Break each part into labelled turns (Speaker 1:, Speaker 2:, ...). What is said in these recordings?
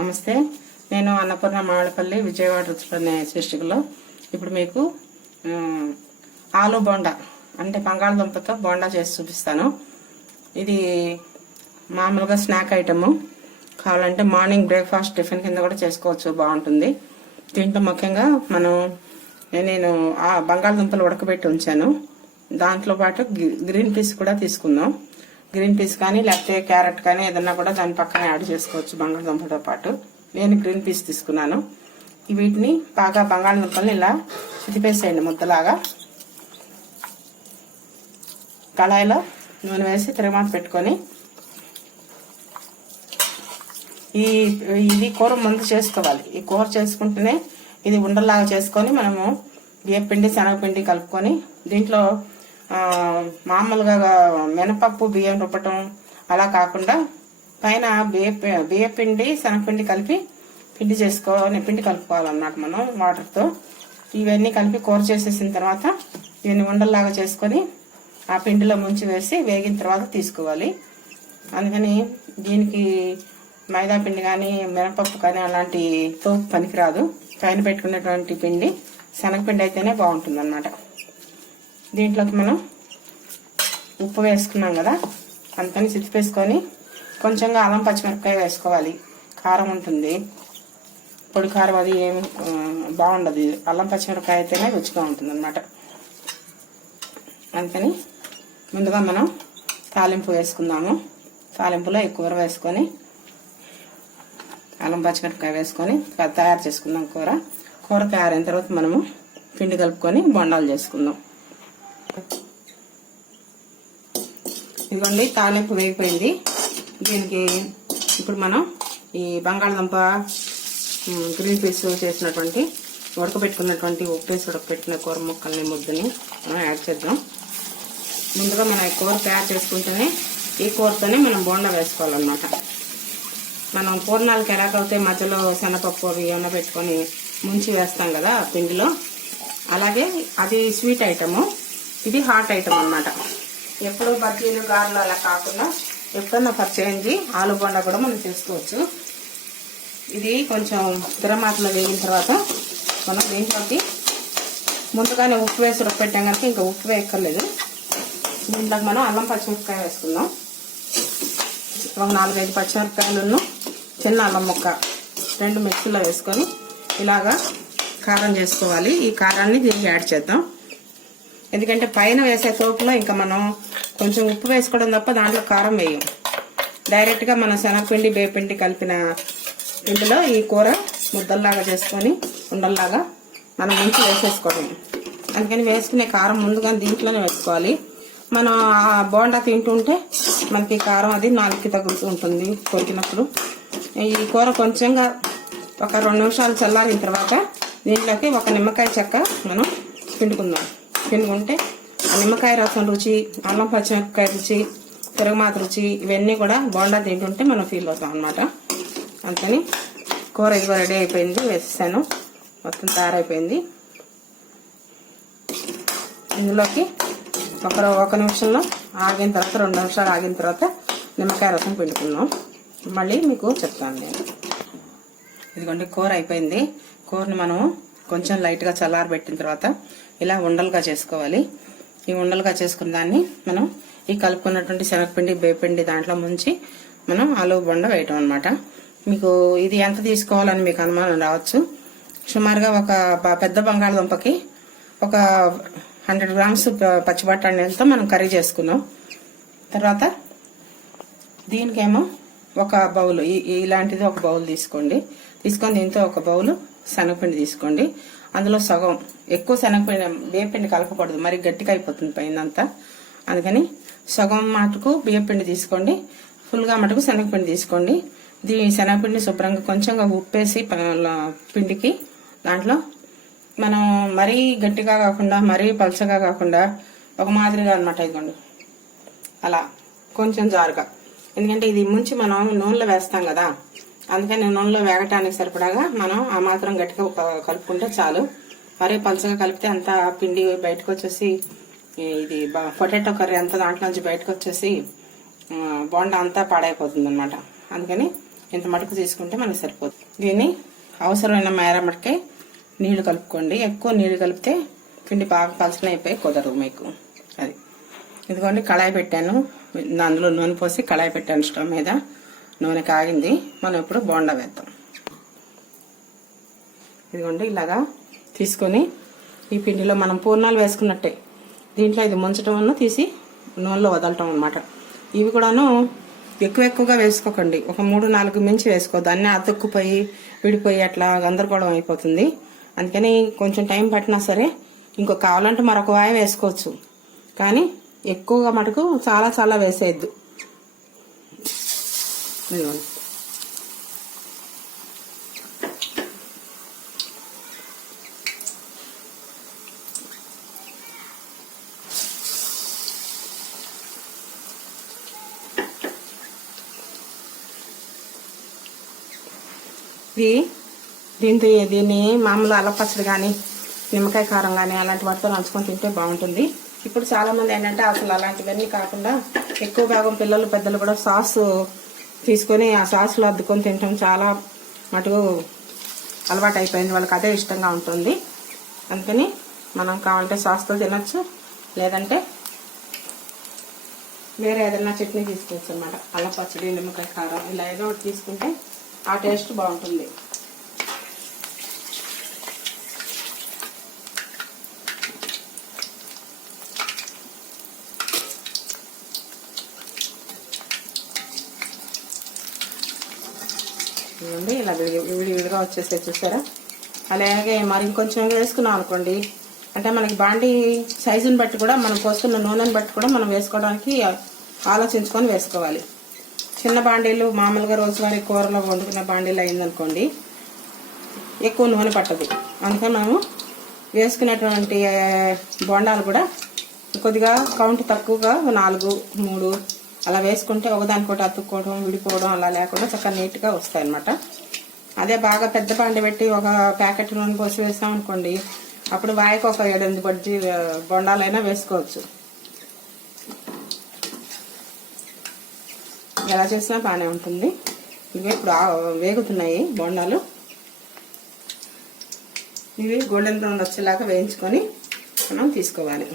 Speaker 1: నమస్తే. నేను అన్నపూర్ణ మామిడిపల్లి విజయవాడ రుచులనే శీర్షికలో ఇప్పుడు మీకు ఆలు బోండా అంటే బంగాళదుంపతో బోండా చేసి చూపిస్తాను. ఇది మామూలుగా స్నాక్ ఐటము. కావాలంటే మార్నింగ్ బ్రేక్ఫాస్ట్ టిఫిన్ కింద కూడా చేసుకోవచ్చు బాగుంటుంది. దీంట్లో ముఖ్యంగా మనం నేను ఆ బంగాళదుంపలు ఉడకబెట్టి ఉంచాను. దాంట్లో పాటు గ్రీన్ పీస్ కూడా తీసుకుందాం. గ్రీన్ పీస్ కానీ లేకపోతే క్యారెట్ కానీ ఏదన్నా కూడా దాని పక్కన యాడ్ చేసుకోవచ్చు బంగాళదుంపతో పాటు. నేను గ్రీన్ పీస్ తీసుకున్నాను. వీటిని బాగా బంగాళదుంపల్ని ఇలా చితిపేసేయండి ముద్దలాగా. కళాయిలో నూనె వేసి తిరగమాత పెట్టుకొని. ఈ ఇది కూర ముందు చేసుకోవాలి. ఈ కూర చేసుకుంటేనే ఇది ఉండల్లాగా చేసుకొని మనము బియ్యం పిండి శనగపిండి కలుపుకొని దీంట్లో మామూలుగా మినపప్పు బియ్యం రుబ్బటం అలా కాకుండా పైన బియ్య బియ్య పిండి శనగపిండి కలిపి పిండి చేసుకోవాలి పిండి కలుపుకోవాలన్నమాట మనం వాటర్తో. ఇవన్నీ కలిపి కూర చేసేసిన తర్వాత ఇవన్నీ ఉండల్లాగా చేసుకొని ఆ పిండిలో ముంచి వేసి వేగిన తర్వాత తీసుకోవాలి. అందుకని దీనికి మైదా పిండి కానీ మినపప్పు కానీ అలాంటి తోపు పనికిరాదు. పైన పెట్టుకునేటువంటి పిండి శనగపిండి అయితేనే బాగుంటుంది అన్నమాట దీంట్లోకి మనం ఉప్పు వేసుకున్నాం కదా అంతని సిచ్చిపేసుకొని కొంచెంగా అల్లం పచ్చిమిరపకాయ వేసుకోవాలి. కారం ఉంటుంది. పొడి కారం అది ఏమి బాగుండదు. అల్లం పచ్చిమిరపకాయ అయితేనే రుచిగా ఉంటుంది అనమాట అందుకని ముందుగా మనం తాలింపు వేసుకుందాము. తాలింపులో కూర వేసుకొని అల్లం పచ్చిమిరపకాయ వేసుకొని తయారు చేసుకుందాం కూర. కూర తయారైన తర్వాత మనము పిండి కలుపుకొని బొండాలు చేసుకుందాం. ఇదిగోండి తాలింపు వేగిపోయింది. దీనికి ఇప్పుడు మనం ఈ బంగాళదుంప గ్రీన్ పీస్ చేసినటువంటి ఉడకబెట్టుకున్నటువంటి ఉప్పేసి ఉడకబెట్టిన కూర ముక్కల్ని ముద్దని మనం యాడ్ చేద్దాం. ముందుగా మనం ఈ కూర తయారు చేసుకుంటేనే ఈ కూరతోనే మనం బోండా వేసుకోవాలన్నమాట. మనం పూర్ణాలకి ఎలాగైతే మధ్యలో శనగపప్పు అవి ఏమైనా పెట్టుకొని ముంచి వేస్తాం కదా పిండిలో. అలాగే అది స్వీట్ ఐటము ఇది హాట్ ఐటమ్ అన్నమాట. ఎప్పుడు బజ్జీలు గారెలు అలా కాకుండా ఎప్పుడన్నా పరిచయించి ఆలు బొండ కూడా మనం చేసుకోవచ్చు. ఇది కొంచెం తిరమాతలో వేగిన తర్వాత మనం దీంట్లోకి ముందుగానే ఉప్పు వేసి ఉడకపెట్టాం కనుక ఇంకా ఉప్పు వేయక్కర్లేదు. దీంట్లోకి మనం అల్లం పచ్చిమిరపకాయ వేసుకుందాం. ఒక నాలుగైదు పచ్చిమిరపకాయలను చిన్న అల్లం ముక్క రెండు మిక్సీలో వేసుకొని ఇలాగా కారం చేసుకోవాలి. ఈ కారాన్ని దీనికి యాడ్ చేద్దాం. ఎందుకంటే పైన వేసే తోపులో ఇంకా మనం కొంచెం ఉప్పు వేసుకోవడం తప్ప దాంట్లో కారం వేయం. డైరెక్ట్గా మన శనగపిండి బేపిండి కలిపిన ఇందులో ఈ కూర ముద్దల్లాగా చేసుకొని ఉండల్లాగా మనం ముంచి వేసేసుకోవడం. అందుకని వేసుకునే కారం ముందుగా దీంట్లోనే వేసుకోవాలి. మనం ఆ బోండా తింటుంటే మనకి కారం అది నాలుగుకి తగులుతూ ఉంటుంది కొరికినప్పుడు. ఈ కూర కొంచెంగా ఒక రెండు నిమిషాలు చల్లారిన తర్వాత దీంట్లోకి ఒక నిమ్మకాయ చెక్క మనం పిండుకుందాం. పిండుకుంటే నిమ్మకాయ రసం రుచి అన్నం పచ్చిమిరపకాయ రుచి తిరగమాత రుచి ఇవన్నీ కూడా బోండా తింటుంటే మనం ఫీల్ అవుతాం అనమాట అందుకని కూర ఇదిగో రెడీ అయిపోయింది వేసేసాను. మొత్తం తయారైపోయింది. ఇందులోకి ఒక ఒక నిమిషంలో ఆగిన తర్వాత రెండు నిమిషాలు ఆగిన తర్వాత నిమ్మకాయ రసం పిండుకున్నాం మళ్ళీ మీకు చెప్తాను నేను. ఇదిగోండి కూర అయిపోయింది. కూరని మనం కొంచెం లైట్గా చల్లారబెట్టిన తర్వాత ఇలా ఉండలుగా చేసుకోవాలి. ఈ ఉండలుగా చేసుకున్న దాన్ని మనం ఈ కలుపుకున్నటువంటి శనగపిండి బేపిండి దాంట్లో ముంచి మనం ఆలు బొండ వేయటం అనమాట మీకు ఇది ఎంత తీసుకోవాలని మీకు అనుమానం రావచ్చు. సుమారుగా ఒక ప- పెద్ద బంగాళదుంపకి ఒక హండ్రెడ్ గ్రామ్స్ ప- మనం కర్రీ చేసుకున్నాం తర్వాత దీనికేమో ఒక బౌల్ ఇలాంటిది ఒక బౌల్ తీసుకోండి. తీసుకొని దీంతో ఒక బౌల్ శనగపిండి తీసుకోండి. అందులో సగం. ఎక్కువ శనగపిండి బియ్యపిండి కలపకూడదు. మరి గట్టిగా అయిపోతుంది పైన అంతా అందుకని సగం మటుకు బియ్యపిండి తీసుకోండి. ఫుల్గా మటుకు శనగపిండి తీసుకోండి. దీ శనగపిండి శుభ్రంగా కొంచెంగా ఉప్పేసి ప- పిండికి దాంట్లో మనం మరీ గట్టిగా కాకుండా మరీ పలచగా కాకుండా ఒక మాదిరిగా అనమాట ఇదిగోండి. అలా కొంచెం జారుగా. ఎందుకంటే ఇది ముంచి మనం నూనెలో వేస్తాం కదా. అందుకని నూనెలో వేగటానికి సరిపడాగా మనం ఆ మాత్రం గట్టిగా కలుపుకుంటే చాలు. మరీ పలుచగా కలిపితే అంతా పిండి బయటకు వచ్చేసి ఇది పొటాటో కర్రీ అంతా దాంట్లో నుంచి బయటకు వచ్చేసి బోండా అంతా పాడైపోతుంది అనమాట అందుకని ఇంత మటుకు తీసుకుంటే మనకి సరిపోతుంది దీన్ని అవసరమైన మేర మటుకే నీళ్ళు కలుపుకోండి. ఎక్కువ నీళ్ళు కలిపితే పిండి బాగా పలచన అయిపోయి కుదరదు మీకు. అది. ఇదిగోండి కళాయి పెట్టాను. అందులో నూనె పోసి కళాయి పెట్టాను స్టవ్ మీద. నూనె కాగింది. మనం ఇప్పుడు బోండా వేద్దాం. ఇదిగోండి ఇలాగా తీసుకొని ఈ పిండిలో మనం పూర్ణాలు వేసుకున్నట్టే. దీంట్లో ఇది ముంచడం వల్ల తీసి నూనెలో వదలటం అనమాట ఇవి కూడాను ఎక్కువ ఎక్కువగా వేసుకోకండి. ఒక మూడు నాలుగు మించి వేసుకోవద్దు అన్నీ అతుక్కుపోయి విడిపోయి అట్లా గందరగోళం అయిపోతుంది. అందుకని కొంచెం టైం పట్టినా సరే ఇంకో కావాలంటే మరొక వాయ వేసుకోవచ్చు. కానీ ఎక్కువగా మటుకు చాలా చాలా వేసేయద్దు. ఇదిగోండి ఇది దీంతో దీన్ని మామూలు అల్లపచ్చడి కానీ నిమ్మకాయ కారం కానీ అలాంటి వాటితో నంచుకొని తింటే బాగుంటుంది. ఇప్పుడు చాలా మంది ఏంటంటే అసలు అలాంటివన్నీ కాకుండా ఎక్కువ భాగం పిల్లలు పెద్దలు కూడా సాస్ తీసుకొని ఆ సాస్లో అద్దుకొని తినటం చాలా మటుకు అలవాటు అయిపోయింది వాళ్ళకి అదే ఇష్టంగా ఉంటుంది. అందుకని మనం కావాలంటే సాస్తో తినచ్చు లేదంటే వేరే ఏదైనా చట్నీ తీసుకోవచ్చు అనమాట అలా పచ్చడి నిమ్మకాయ కారం ఇలా ఏదో ఒకటి తీసుకుంటే ఆ టేస్ట్ బాగుంటుంది ఇదిగోండి ఇలా విడి విడి విడిగా వచ్చేసే చూసారా? అలాగే మరి ఇంకొంచెం వేసుకున్నాం అనుకోండి. అంటే మనకి బాండి సైజుని బట్టి కూడా మనం పోసుకున్న నూనెని బట్టి కూడా మనం వేసుకోవడానికి ఆలోచించుకొని వేసుకోవాలి. చిన్న బాండీలు మామూలుగా రోజువారీ కూరలో వండుకునే బాండీలు అయిందనుకోండి ఎక్కువ నూనె పట్టదు. అందుకని మనము వేసుకునేటువంటి బొండాలు కూడా కొద్దిగా కౌంట్ తక్కువగా నాలుగు మూడు అలా వేసుకుంటే ఒకదానికోటి అతుక్కోవడం విడిపోవడం అలా లేకుండా చక్కగా నీట్గా వస్తాయి అన్నమాట అదే బాగా పెద్ద పండు పెట్టి ఒక ప్యాకెట్ నూనె పోసి వేసాం అనుకోండి అప్పుడు వాయికి ఒక ఏడెనిమిది బజ్జీ బొండాలైనా వేసుకోవచ్చు. ఎలా చేసినా బాగానే ఉంటుంది. ఇవి ఇప్పుడు వేగుతున్నాయి బొండాలు. ఇవి గోల్డెన్ బ్రౌన్ వచ్చేలాగా వేయించుకొని మనం తీసుకోవాలి.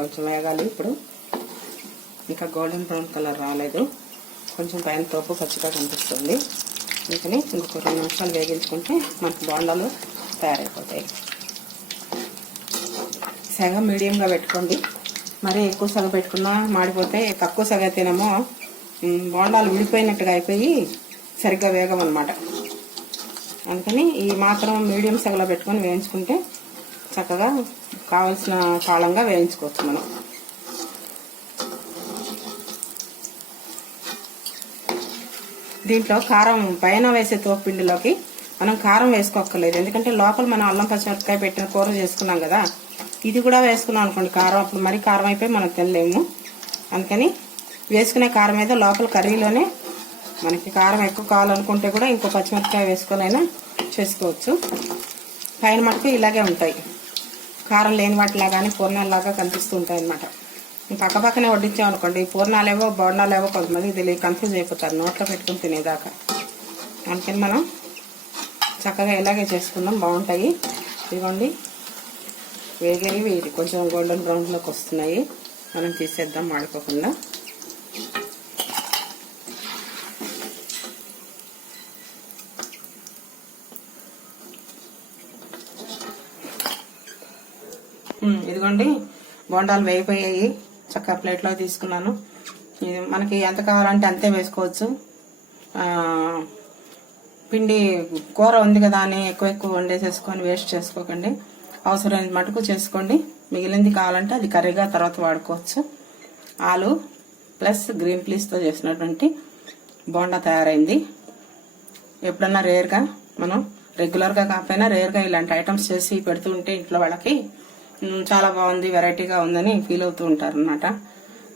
Speaker 1: కొంచెం వేగాలి ఇప్పుడు. ఇంకా గోల్డెన్ బ్రౌన్ కలర్ రాలేదు. కొంచెం పైన తోపు పచ్చిగా కనిపిస్తుంది. అందుకని ఇంకొక రెండు నిమిషాలు వేగించుకుంటే మనకు బోండాలు తయారైపోతాయి. సగం మీడియంగా పెట్టుకోండి. మరీ ఎక్కువ సగ పెట్టుకున్నా మాడిపోతే తక్కువ సగ తినమో. బోండాలు విడిపోయినట్టుగా అయిపోయి సరిగ్గా వేగం అనమాట అందుకని ఈ మాత్రం మీడియం సగలో పెట్టుకొని వేయించుకుంటే చక్కగా కావలసిన కాలంగా వేయించుకోవచ్చు మనం. దీంట్లో కారం పైన వేసే తోపిండిలోకి మనం కారం వేసుకోక్కర్లేదు. ఎందుకంటే లోపల మనం అల్లం పచ్చిమిరపకాయ పెట్టిన కూర చేసుకున్నాం కదా ఇది కూడా వేసుకున్నాం అనుకోండి. కారం అప్పుడు మరీ కారం అయిపోయి మనం తినలేము అందుకని వేసుకునే కారం మీద లోపల కర్రీలోనే మనకి కారం ఎక్కువ కావాలనుకుంటే కూడా ఇంకో పచ్చిమిరపకాయ వేసుకొని అయినా చేసుకోవచ్చు. పైన మటుకు ఇలాగే ఉంటాయి. కారం లేని వాటిలాగానే పూర్ణాలలాగా కనిపిస్తూ ఉంటాయి అనమాట పక్క పక్కనే వడ్డించాం అనుకోండి పూర్ణాలేవో బోండాలేవో కొంతమంది తెలియ కన్ఫ్యూజ్ అయిపోతారు నోట్లో పెట్టుకుని తినేదాకా. అందుకని మనం చక్కగా ఇలాగే చేసుకుందాం బాగుంటాయి. ఇదిగోండి వేగేవి కొంచెం గోల్డెన్ బ్రౌన్లోకి వస్తున్నాయి. మనం తీసేద్దాం వాడుకోకుండా చూడండి. ఇదిగోండి బోండాలు వేగిపోయాయి. చక్కగా ప్లేట్లో తీసుకున్నాను. ఇది మనకి ఎంత కావాలంటే అంతే వేసుకోవచ్చు. పిండి కూర ఉంది కదా అని ఎక్కువ ఎక్కువ వండేసేసుకొని వేస్ట్ చేసుకోకండి. అవసరమైన మటుకు చేసుకోండి. మిగిలింది కావాలంటే అది కర్రీగా తర్వాత వాడుకోవచ్చు. ఆలు ప్లస్ గ్రీన్ పీస్తో చేసినటువంటి బోండా తయారైంది. ఎప్పుడన్నా రేర్గా మనం రెగ్యులర్గా కాకపోయినా రేర్గా ఇలాంటి ఐటమ్స్ చేసి పెడుతూ ఉంటే ఇంట్లో వాళ్ళకి చాలా బాగుంది వెరైటీగా ఉందని ఫీల్ అవుతూ ఉంటారు అనమాట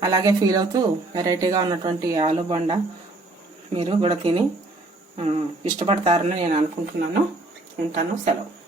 Speaker 1: అలాగే ఫీల్ అవుతూ వెరైటీగా ఉన్నటువంటి ఆలు మీరు కూడా తిని ఇష్టపడతారని నేను అనుకుంటున్నాను. ఉంటాను. సెలవు.